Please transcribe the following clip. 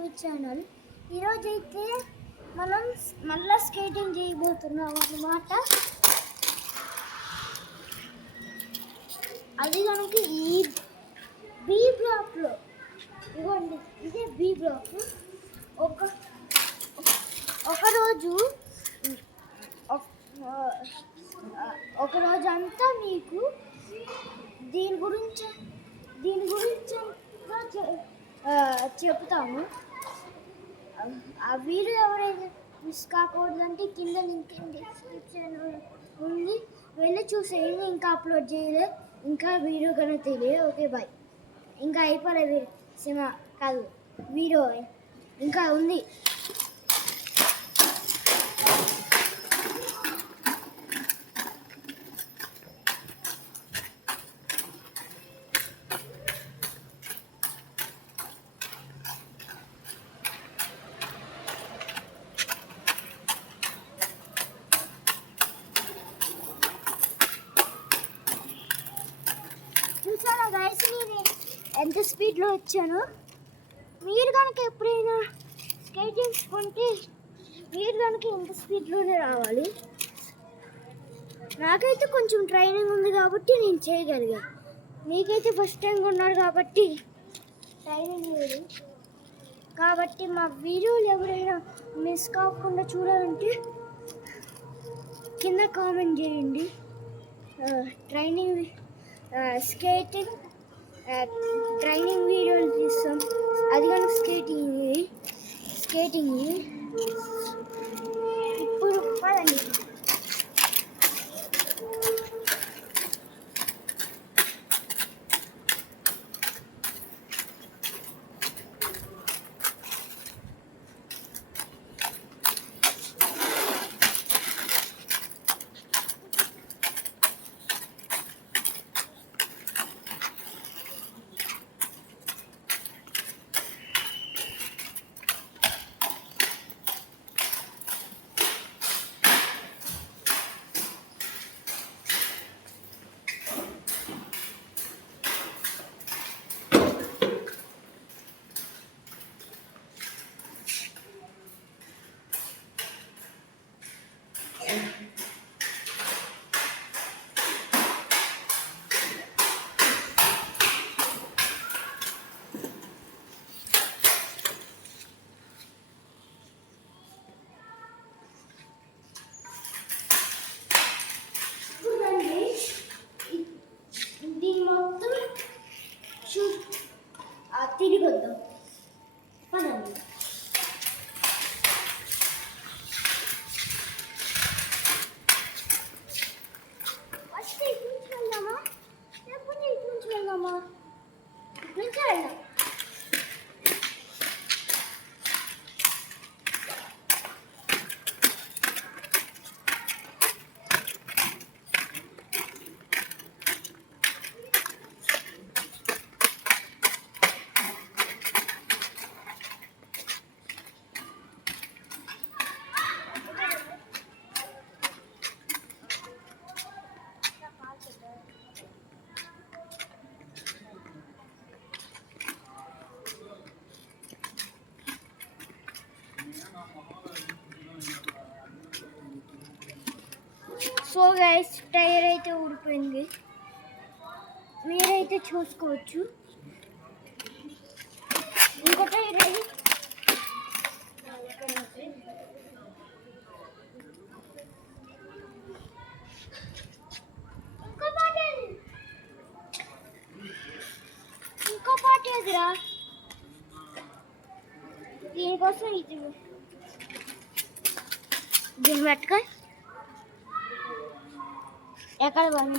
Movie channel. ఈరోజైతే మనం మళ్ళీ స్కేటింగ్ చేయబోతున్నాం అన్నమాట. అది కనుక ఈ బి బ్లాక్లో, ఇవ్వండి ఇదే బి బ్లాక్. ఒకరోజు అంతా మీకు దీని గురించి చెప్తాము. ఆ వీడియో ఎవరైనా మిస్ కాకూడదంటే కింద లింక్ డిస్క్రిప్షన్ ఉంది, వెళ్ళి చూసేయండి. ఇంకా అప్లోడ్ చేయలేదు, ఇంకా వీడియో కన్నా తెలియదు. Okay bye. ఇంకా అయిపోలేదు సినిమా కాదు, వీడియో ఇంకా ఉంది. చూసారా గైస్, నేను ఎంత స్పీడ్లో వచ్చాను. మీరు కనుక ఎప్పుడైనా స్కేటింగ్ కొంటే మీరు కనుక ఎంత స్పీడ్లోనే రావాలి. నాకైతే కొంచెం ట్రైనింగ్ ఉంది కాబట్టి నేను చేయగలిగాను. మీకైతే ఫస్ట్ టైం ఉన్నారు కాబట్టి ట్రైనింగ్ లేదు. కాబట్టి మా వీడియోలు ఎవరైనా మిస్ కాకుండా చూడాలంటే కింద కామెంట్ చేయండి. స్కేటింగ్ ట్రైనింగ్ వీడియోలు తీస్తాం. అది కానీ స్కేటింగ్ ఇప్పుడు పదండి. తిరిగి వద్దాం పదండి. ఫస్ట్ ఇటు నుంచి వెళ్దామా, లేకపోతే ఇటు నుంచి వెళ్దామా? ఇటు నుంచి వెళ్దాం. సో గైస్, టైర్ అయితే ఊడిపోయింది, మీరైతే చూసుకోవచ్చు. ఇంకో టైర్ ఇంకో పాట ఎదురా, దీనికోసం ఇది దీన్ని పట్టుకొని ఎక్కడ పని